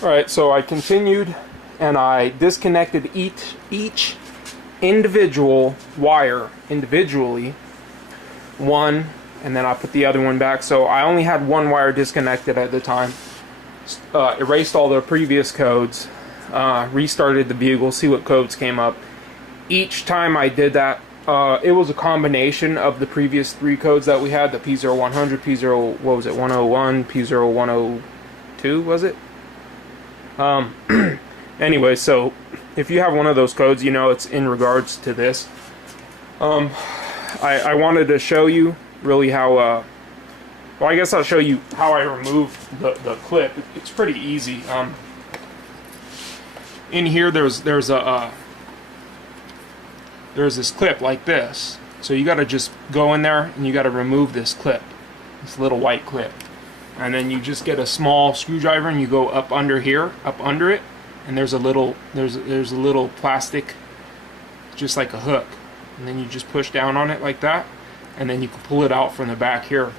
Alright, so I continued and I disconnected each individual wire individually, one, and then I put the other one back. So I only had one wire disconnected at the time. Erased all the previous codes, restarted the bugle, see what codes came up. Each time I did that, it was a combination of the previous 3 codes that we had, the P0100, P0, what was it, 101, P0102, was it? Anyway, so if you have one of those codes, you know it's in regards to this. I wanted to show you really how, well, I guess I'll show you how I remove the clip. It's pretty easy. In here there's this clip like this. So you gotta just go in there and you gotta remove this clip, this little white clip. And then you just get a small screwdriver and you go up under here, up under it, and there's a little plastic, just like a hook, and then you just push down on it like that, and then you can pull it out from the back here.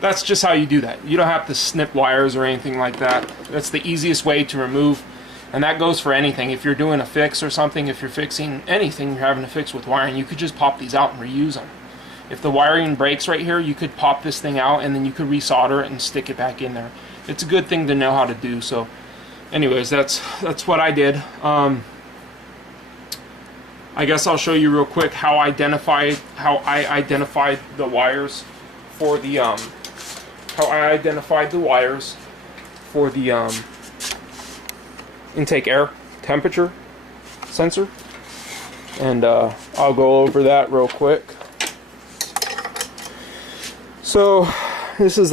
That's just how you do that. You don't have to snip wires or anything like that. That's the easiest way to remove, and that goes for anything. If you're doing a fix or something, if you're fixing anything you're having to fix with wiring, you could just pop these out and reuse them. If the wiring breaks right here, you could pop this thing out and then you could resolder it and stick it back in there. It's a good thing to know how to do. So anyways, that's what I did. I guess I'll show you real quick how I identified the wires for the intake air temperature sensor, and I'll go over that real quick. So this is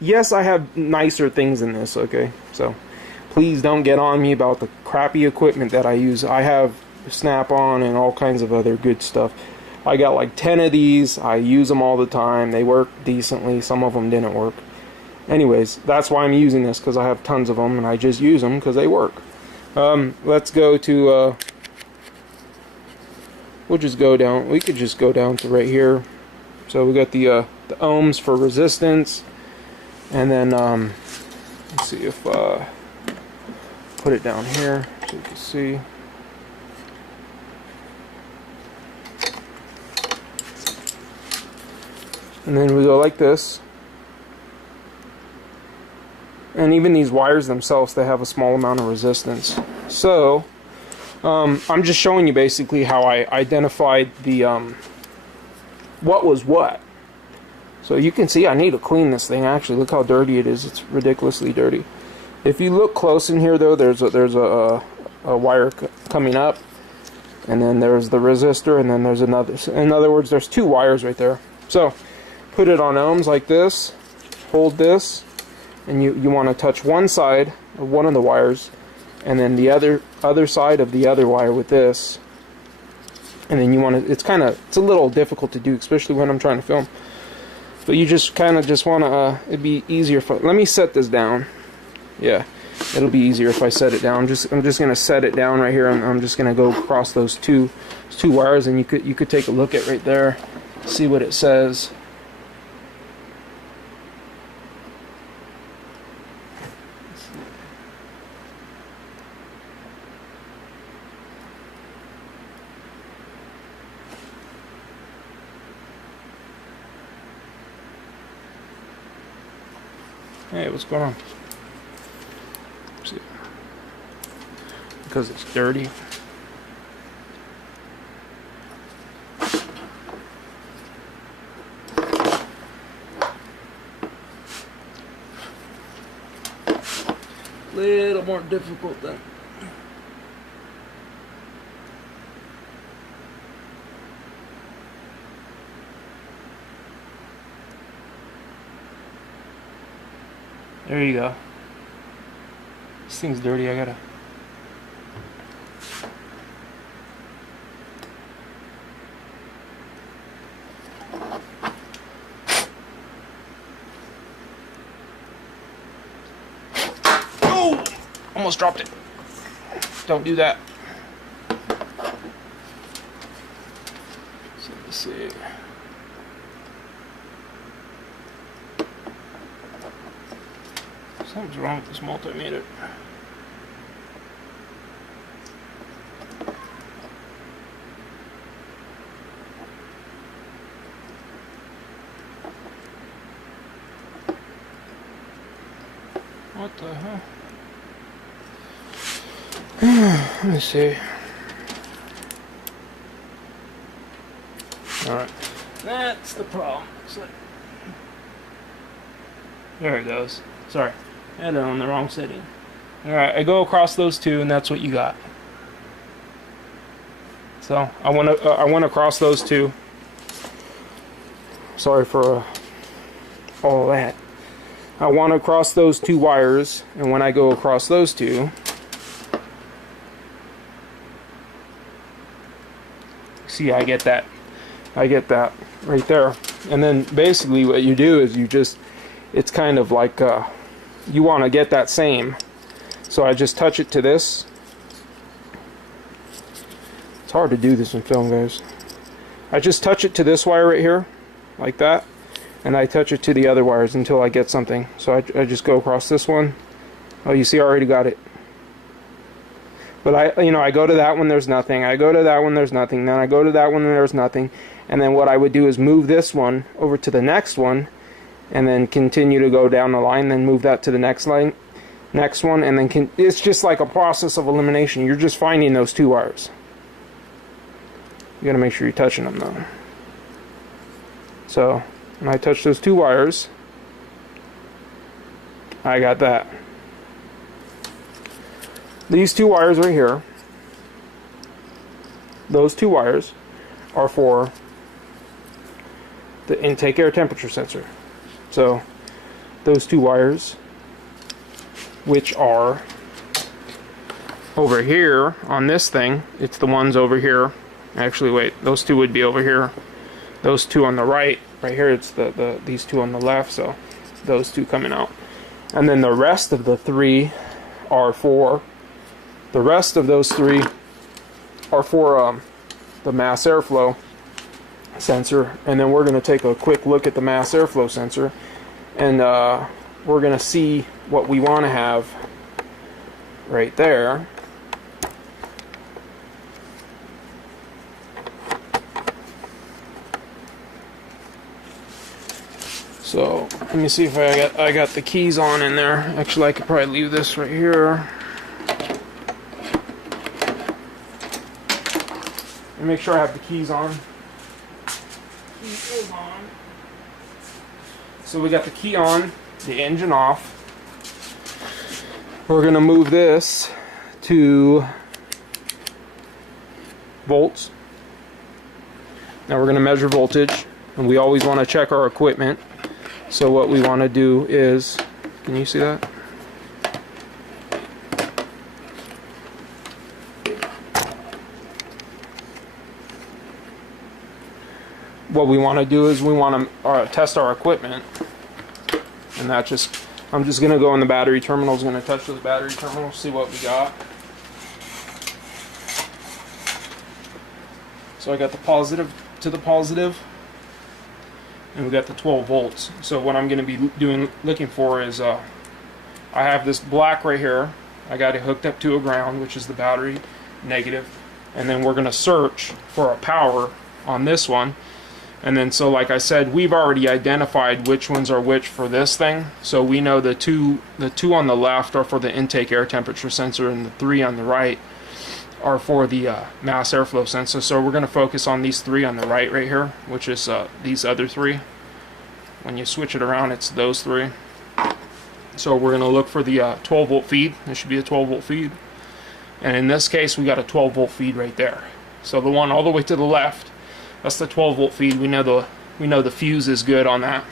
yes, I have nicer things in this, okay? So please don't get on me about the crappy equipment that I use. I have Snap-on and all kinds of other good stuff. I got like 10 of these. I use them all the time. They work decently. Some of them didn't work. Anyways, that's why I'm using this, because I have tons of them and I just use them because they work. Let's go to we'll just go down. We could just go down to right here. So we got the ohms for resistance, and then let's see if put it down here so you can see. And then we go like this. And even these wires themselves, they have a small amount of resistance. So I'm just showing you basically how I identified the what was what. So you can see I need to clean this thing. Actually, look how dirty it is. It's ridiculously dirty. If you look close in here, though, there's a wire coming up, and then there's the resistor, and then there's another. In other words, there's 2 wires right there. So put it on ohms like this. Hold this, and you want to touch one side of one of the wires, and then the other side of the other wire with this. And then you want to. It's a little difficult to do, especially when I'm trying to film. But you just kind of want to. It'd be easier if let me set this down. Yeah, it'll be easier if I set it down. I'm just gonna set it down right here. I'm just gonna go across those two wires, and you could take a look at right there, see what it says. Hey, what's going on? See, because it's dirty. Little more difficult than. There you go. This thing's dirty. I gotta. Oh! Almost dropped it. Don't do that. So let's see. Something's wrong with this multimeter. What the hell? Let me see. Alright. That's the problem. There it goes. Sorry. I had it on the wrong setting. Alright, I go across those two and that's what you got. So, I went across those two. Sorry for all that. I want to across those two wires, and when I go across those two, see, I get that right there. And then basically what you do is it's kind of like you want to get that same, so I just touch it to this. It's hard to do this in film, guys. I just touch it to this wire right here like that, and I touch it to the other wires until I get something. So I just go across this one. Oh, you see, I already got it. But I go to that one, there's nothing. I go to that one, there's nothing. Then I go to that one, and there's nothing. And then what I would do is move this one over to the next one, and then continue to go down the line. Then move that to the next line, next one, and then it's just like a process of elimination. You're just finding those two wires. You got to make sure you're touching them though. So when I touch those two wires, I got that. These two wires right here, those two wires are for the intake air temperature sensor. So those two wires, which are over here on this thing, it's the ones over here. Actually, wait, those two would be over here. Those two on the right here, it's these two on the left, so those two coming out. And then the rest of the three are for, the mass airflow sensor. And then we're going to take a quick look at the mass airflow sensor, and we're going to see what we want to have right there. So let me see if I got the keys on in there. Actually, I could probably leave this right here. And make sure I have the keys on. Key is on. So we got the key on, the engine off. We're gonna move this to volts. Now we're gonna measure voltage, and we always want to check our equipment. So what we want to do is, can you see that? What we want to do is we want to test our equipment, and I'm just going to go in the battery terminals, going to touch those battery terminals, see what we got. So I got the positive to the positive, and we got the 12 volts. So what I'm going to be looking for is, I have this black right here. I got it hooked up to a ground, which is the battery, negative. And then we're going to search for a power on this one. And then, so like I said, we've already identified which ones are which for this thing. So we know the two on the left are for the intake air temperature sensor, and the 3 on the right are for the mass airflow sensor. So we're going to focus on these 3 on the right here, which is these other 3. When you switch it around, it's those 3. So we're going to look for the 12 volt feed. There should be a 12 volt feed, and in this case we got a 12 volt feed right there. So the one all the way to the left, that's the 12 volt feed. We know the fuse is good on that.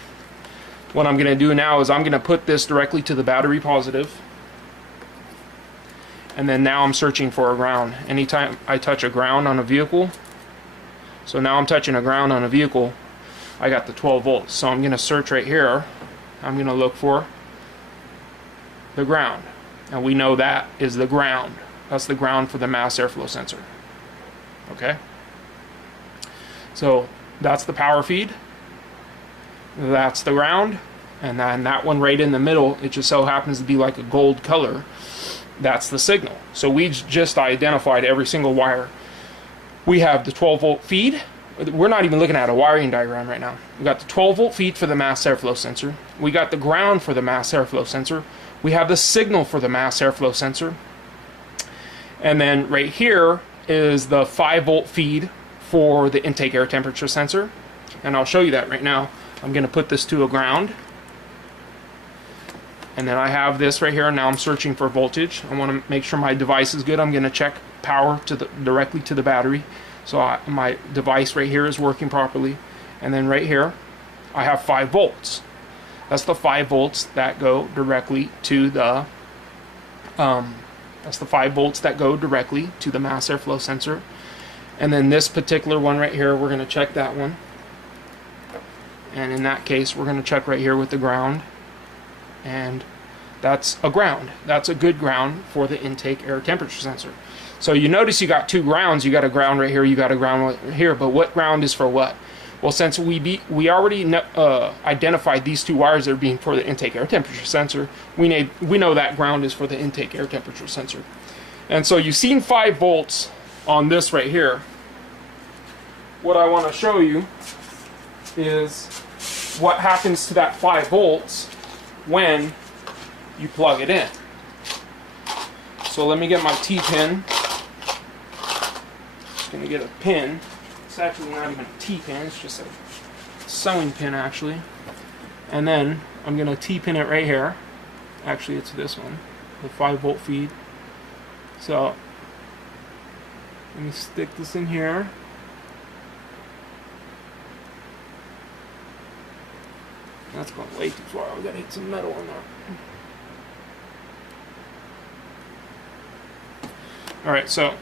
What I'm going to do now is I'm going to put this directly to the battery positive. And then now I'm searching for a ground. Anytime I touch a ground on a vehicle, so now I'm touching a ground on a vehicle, I got the 12 volts. So I'm going to search right here. I'm going to look for the ground. And we know that is the ground. That's the ground for the mass airflow sensor. Okay? So that's the power feed. That's the ground. And then that one right in the middle, it just so happens to be like a gold color. That's the signal. So we just identified every single wire. We have the 12-volt feed. We're not even looking at a wiring diagram right now. We got the 12-volt feed for the mass airflow sensor. We got the ground for the mass airflow sensor. We have the signal for the mass airflow sensor. And then right here is the 5-volt feed for the intake air temperature sensor. And I'll show you that right now. I'm going to put this to a ground. And then I have this right here. Now I'm searching for voltage. I want to make sure my device is good. I'm going to check power directly to the battery. So my device right here is working properly. And then right here, I have 5 volts. That's the 5 volts that go directly to the that's the 5 volts that go directly to the mass airflow sensor. And then this particular one right here, we're going to check that one. And in that case, we're going to check right here with the ground. And that's a ground. That's a good ground for the intake air temperature sensor. So you notice you got 2 grounds. You got a ground right here, you got a ground right here. But what ground is for what? Well, since we already identified these 2 wires as being for the intake air temperature sensor, we know that ground is for the intake air temperature sensor. And so you've seen 5 volts on this right here. What I want to show you is what happens to that 5 volts when you plug it in. So let me get my T-pin. Just going to get a pin. It's actually not even a T-pin, it's just a sewing pin actually. And then I'm going to T-pin it right here. Actually it's this one, the 5-volt feed. So let me stick this in here. That's going way too far. I've got to hit some metal in there. Alright, so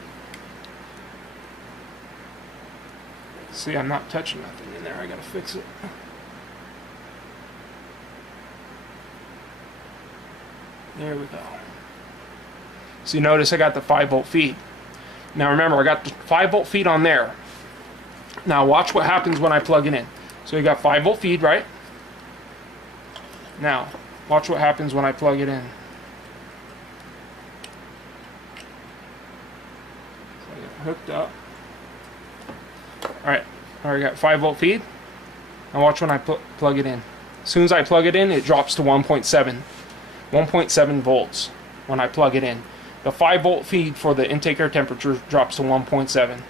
see, I'm not touching nothing in there. I got to fix it. There we go. So you notice I got the 5-volt feed. Now remember, I got the 5-volt feed on there. Now watch what happens when I plug it in. So you got 5-volt feed, right? Now, watch what happens when I plug it in. So I get hooked up. Alright, I got 5-volt feed. Now watch when I plug it in. As soon as I plug it in, it drops to 1.7 volts when I plug it in. The 5-volt feed for the intake air temperature drops to 1.7.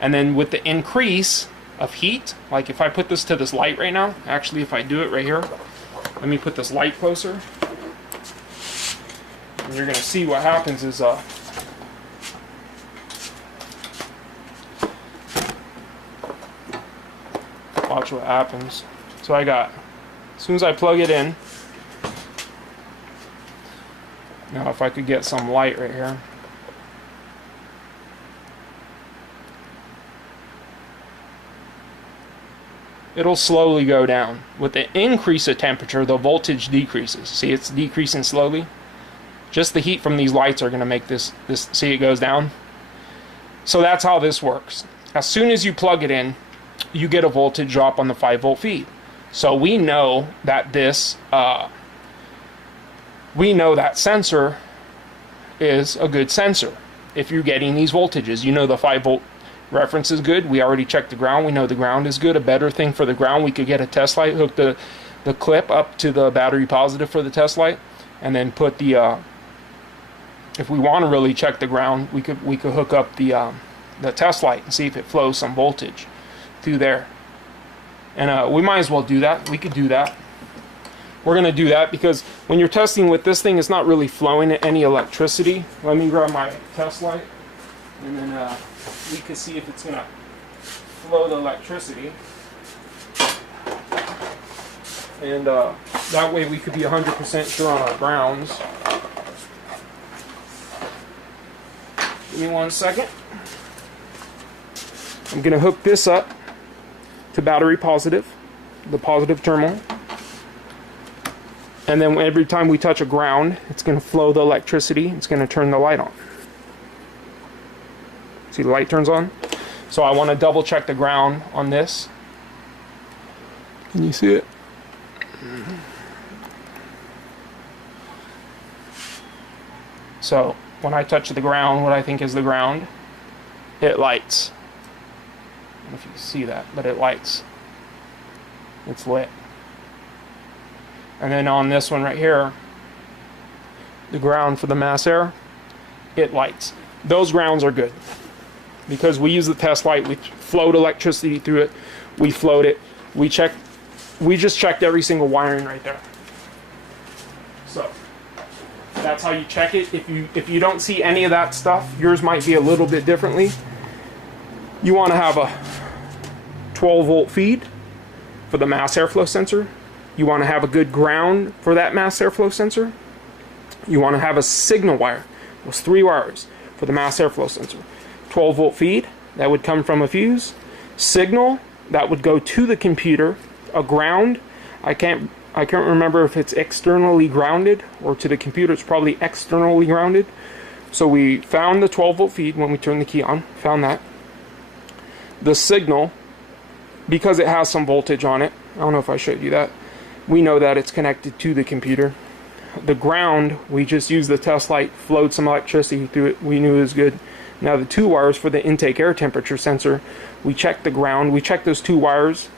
And then with the increase of heat, like if I put this to this light right now, actually if I do it right here, let me put this light closer. And you're going to see what happens is watch what happens. So I got, as soon as I plug it in, now if I could get some light right here. It'll slowly go down. With the increase of temperature, the voltage decreases. See, it's decreasing slowly. Just the heat from these lights are going to make this, see, it goes down. So that's how this works. As soon as you plug it in, you get a voltage drop on the 5-volt feed. So we know that we know that sensor is a good sensor. If you're getting these voltages, you know the 5-volt reference is good. We already checked the ground. We know the ground is good. A better thing for the ground, we could get a test light, hook the clip up to the battery positive for the test light, and then put the if we want to really check the ground, we could hook up the test light and see if it flows some voltage through there. And we might as well do that. We could do that. We're going to do that because when you're testing with this thing, it's not really flowing any electricity. Let me grab my test light, and then we can see if it's going to flow the electricity. And that way we could be 100% sure on our grounds. Give me 1 second. I'm going to hook this up to battery positive, the positive terminal. And then every time we touch a ground, it's going to flow the electricity. It's going to turn the light on. See, the light turns on. So I want to double check the ground on this. Can you see it? So when I touch the ground, what I think is the ground, it lights. I don't know if you can see that, but it lights. It's lit. And then on this one right here, the ground for the mass air, it lights. Those grounds are good because we use the test light. We float electricity through it. We float it. We just checked every single wiring right there. So that's how you check it. If you don't see any of that stuff, yours might be a little bit differently. You want to have a 12-volt feed for the mass airflow sensor. You want to have a good ground for that mass airflow sensor. You want to have a signal wire, those 3 wires for the mass airflow sensor. 12-volt feed, that would come from a fuse. Signal, that would go to the computer. A ground, I can't remember if it's externally grounded or to the computer. It's probably externally grounded. So we found the 12-volt feed when we turned the key on, found that. The signal, because it has some voltage on it, I don't know if I showed you that, we know that it's connected to the computer. The ground, we just used the test light, flowed some electricity through it, we knew it was good. Now the 2 wires for the intake air temperature sensor, we checked the ground, we checked those 2 wires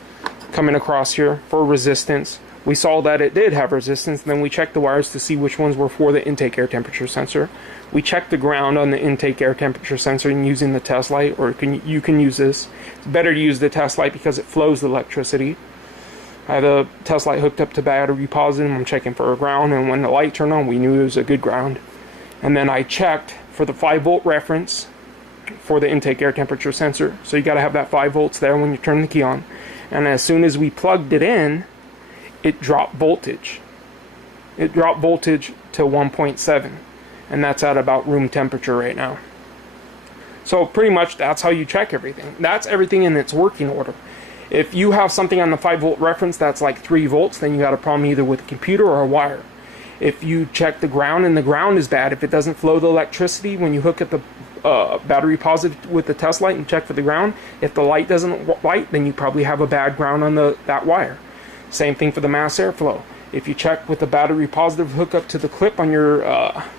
coming across here for resistance. We saw that it did have resistance, then we checked the wires to see which ones were for the intake air temperature sensor. We checked the ground on the intake air temperature sensor and using the test light, or you can use this. It's better to use the test light because it flows the electricity. I had a test light hooked up to battery positive. I'm checking for a ground, and when the light turned on, we knew it was a good ground. And then I checked for the 5-volt reference for the intake air temperature sensor. So you got to have that 5 volts there when you turn the key on. And as soon as we plugged it in, it dropped voltage. It dropped voltage to 1.7, and that's at about room temperature right now. So pretty much that's how you check everything. That's everything in its working order. If you have something on the 5-volt reference that's like 3 volts, then you got a problem either with a computer or a wire. If you check the ground and the ground is bad, if it doesn't flow the electricity when you hook up the battery positive with the test light and check for the ground, if the light doesn't light, then you probably have a bad ground on that wire. Same thing for the mass airflow. If you check with the battery positive hookup to the clip on your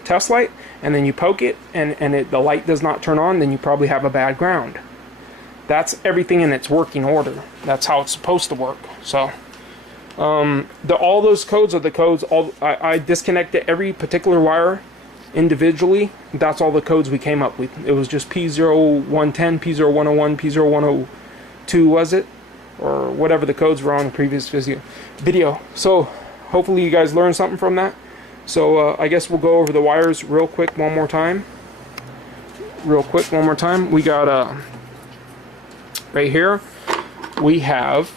test light and then you poke it and the light does not turn on, then you probably have a bad ground. That's everything in its working order. That's how it's supposed to work. So all those codes are the codes. I disconnected every particular wire individually. That's all the codes we came up with. It was just P0110, P0101, P0102 was it? Or whatever the codes were on the previous video. So hopefully you guys learned something from that. So I guess we'll go over the wires real quick one more time. We got right here we have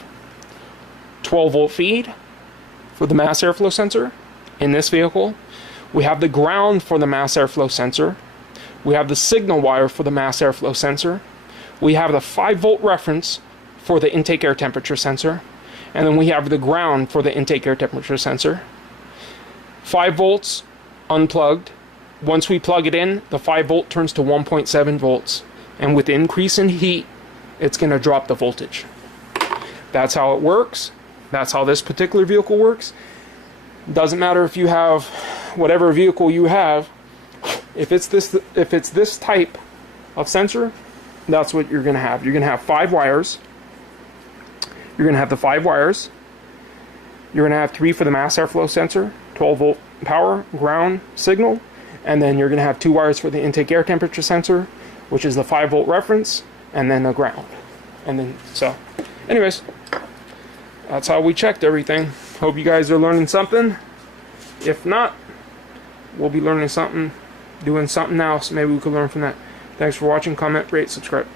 12-volt feed for the mass airflow sensor in this vehicle. We have the ground for the mass airflow sensor. We have the signal wire for the mass airflow sensor. We have the 5-volt reference for the intake air temperature sensor. And then we have the ground for the intake air temperature sensor. 5 volts unplugged. Once we plug it in, the 5 volt turns to 1.7 volts. And with the increase in heat, it's going to drop the voltage. That's how it works. That's how this particular vehicle works. Doesn't matter if you have whatever vehicle you have. If it's this type of sensor, that's what you're going to have. You're going to have 5 wires. You're going to have the 5 wires. You're going to have 3 for the mass airflow sensor, 12-volt power, ground, signal, and then you're going to have 2 wires for the intake air temperature sensor, which is the 5-volt reference, and then the ground. And then, so, anyways, that's how we checked everything. Hope you guys are learning something. If not, we'll be learning something, doing something else. Maybe we could learn from that. Thanks for watching, comment, rate, subscribe.